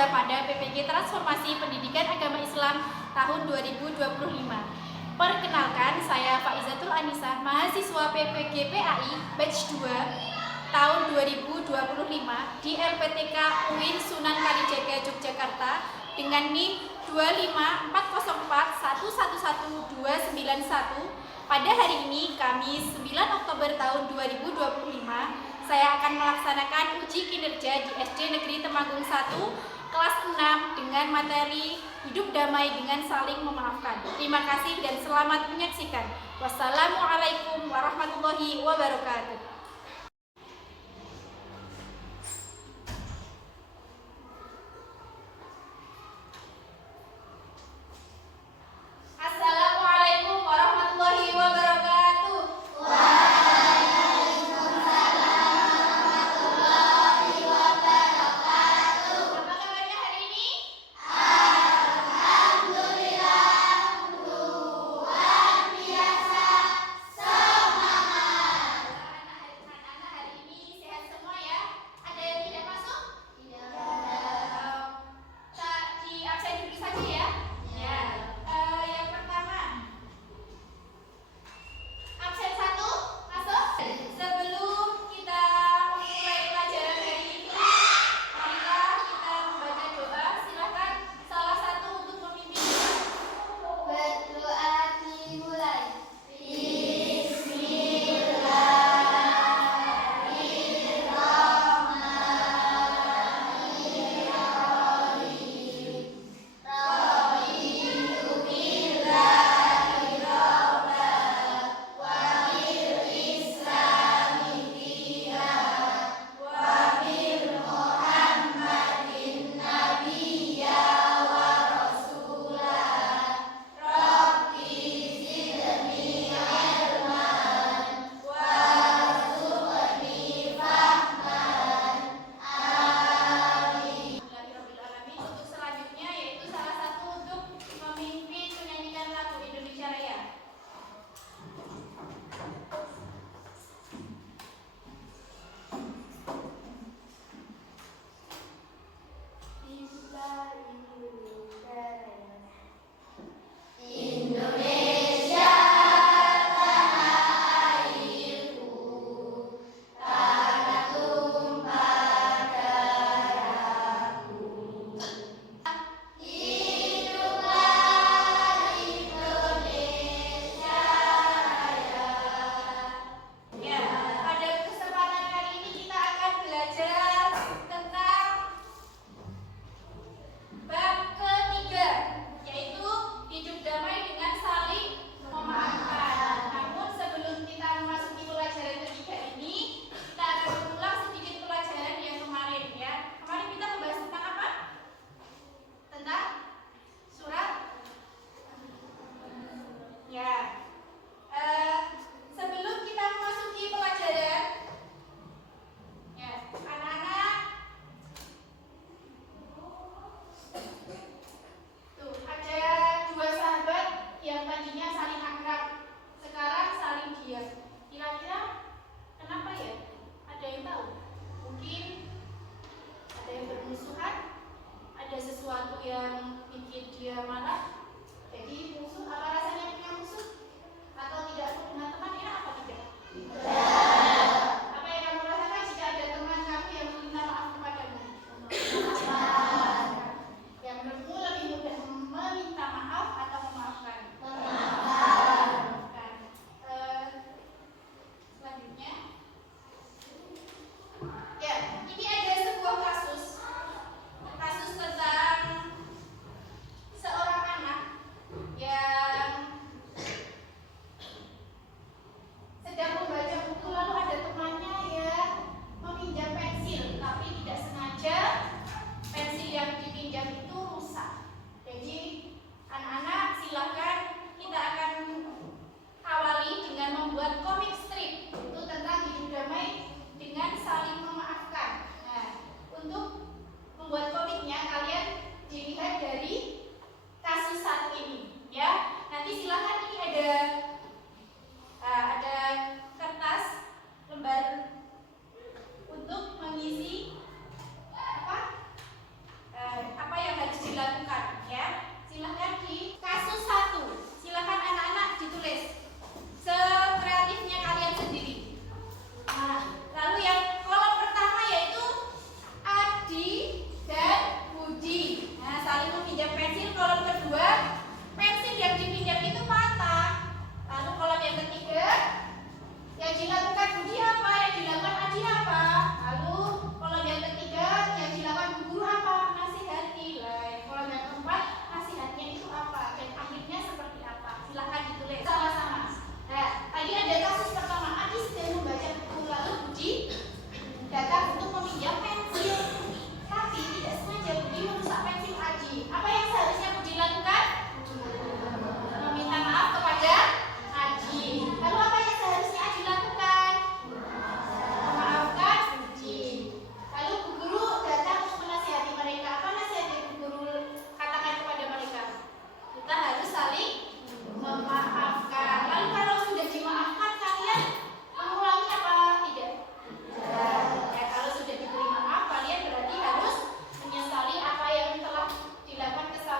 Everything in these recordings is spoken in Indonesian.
bekerja pada PPG Transformasi Pendidikan Agama Islam tahun 2025. Perkenalkan, saya Faizatul Anisa, mahasiswa PPG PAI Batch 2 tahun 2025 di LPTK UIN Sunan Kalijaga Yogyakarta dengan NIM 25404111291. Pada hari ini, Kamis 9 Oktober tahun 2025, saya akan melaksanakan uji kinerja di SD Negeri Temanggung 1 kelas 6 dengan materi Hidup Damai dengan Saling Memaafkan. Terima kasih dan selamat menyaksikan. Wassalamualaikum warahmatullahi wabarakatuh. Assalamualaikum warahmatullahi wabarakatuh. Waalaikumsalam warahmatullahi wabarakatuh. Apa kabarnya hari ini? Alhamdulillah, luar biasa, semangat. Anak-anak hari ini sehat semua ya? Ada yang tidak masuk? Tidak. Di absen dulu saja ya. Ya. Yang pertama, absen 1 masuk. Sebelum kita mulai pelajaran hari ini, marilah kita membaca doa. Silakan salah satu untuk memimpin doa. Berdoa dimulai. Untuk selanjutnya yaitu salah satu untuk memimpin menyanyikan lagu Indonesia Raya. Hiduplah Indonesia Raya. Indonesia tanah airku, tanah tumpah darahku. Hiduplah Indonesia Raya. Ya, pada kesempatan kali ini kita akan belajar tentang bab ketiga, yaitu hidup damai dengan saling memaafkan. Namun sebelum kita memasuki pelajaran ketiga ini, kita akan mengulang sedikit pelajaran yang kemarin ya. Kemarin kita membahas tentang apa? Tentang surat ya. Sebelum kita memasuki pelajaran ya, anak-anak, tuh ada dua sahabat yang tadinya saling akrab, sekarang saling diam. Kira-kira kenapa ya? Ada yang tahu? Mungkin ada yang bermusuhan, ada sesuatu yang bikin dia marah, jadi musuh. Apa rasanya punya musuh? Atau tidak punya teman? Enak apa tidak? Apa yang kamu rasakan jika ada teman kamu yang meminta maaf kepadamu? Yang menurutmu lebih mudah meminta maaf atau memaafkan? Memaafkan. Selanjutnya, ya, ini ada sebuah kasus tentang seorang anak pensiun Aji. Apa yang seharusnya Budi lakukan? Meminta maaf kepada Aji. Lalu apa yang seharusnya Aji lakukan? Memaafkan Budi. Lalu Bu Guru datang untuk menasihati mereka. Apa nasihat yang Bu Guru katakan kepada mereka? Kita harus saling memaafkan. Lalu kalau sudah dimaafkan, kalian mengulangi apa tidak? Ya, kalau sudah diberi maaf, kalian berarti harus menyesali apa yang telah dilakukan kesalahan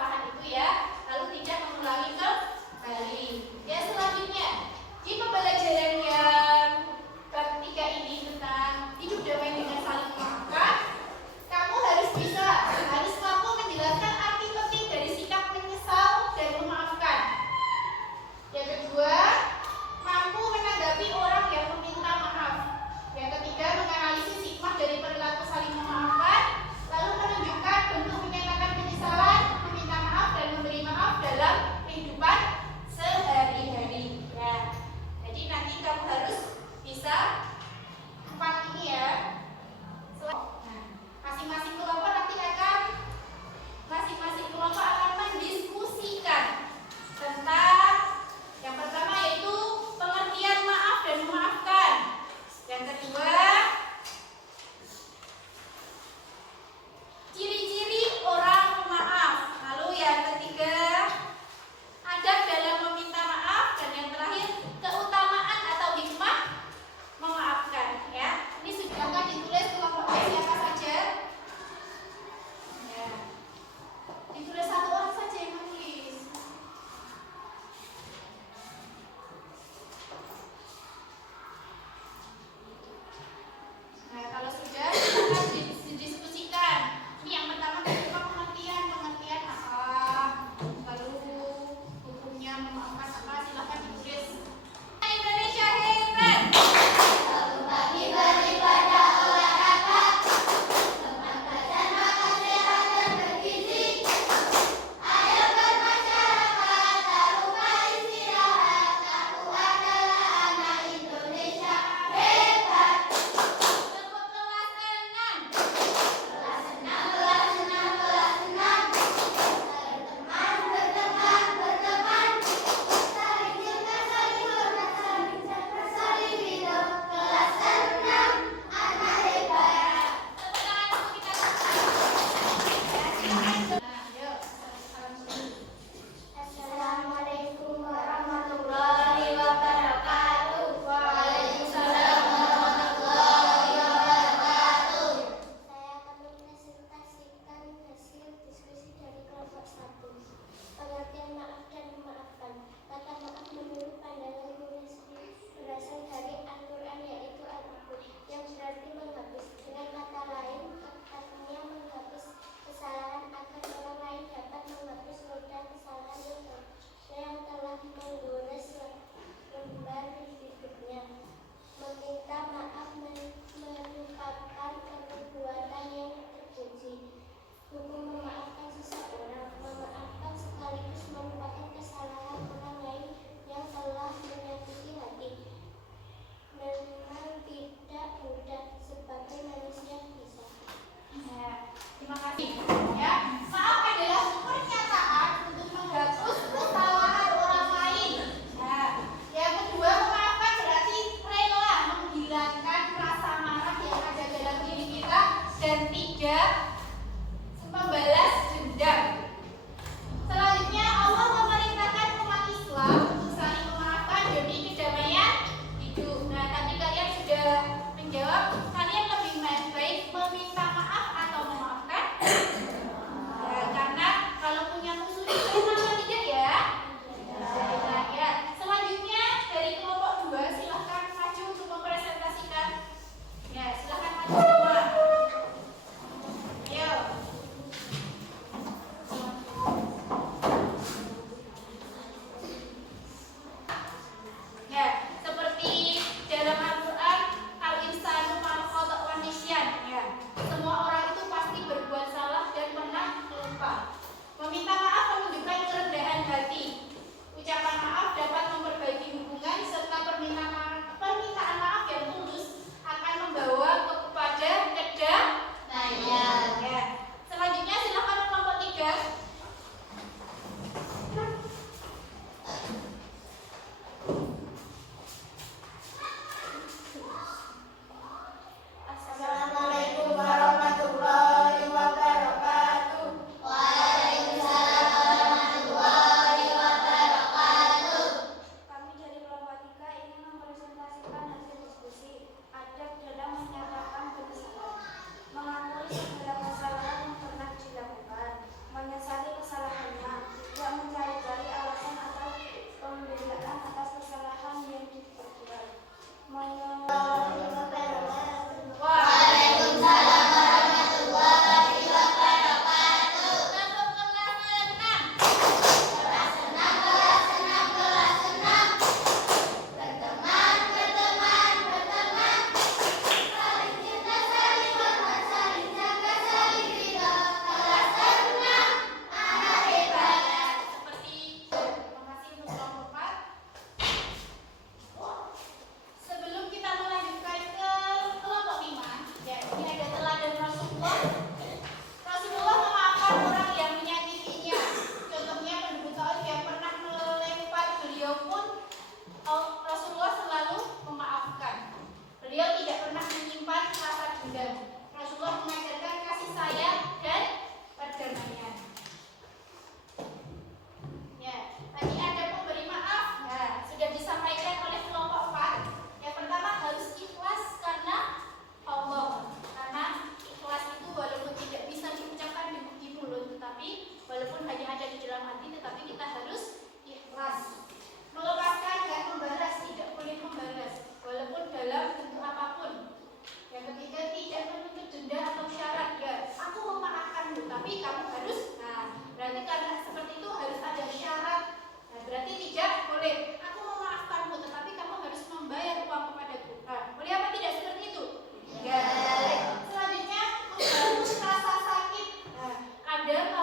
ada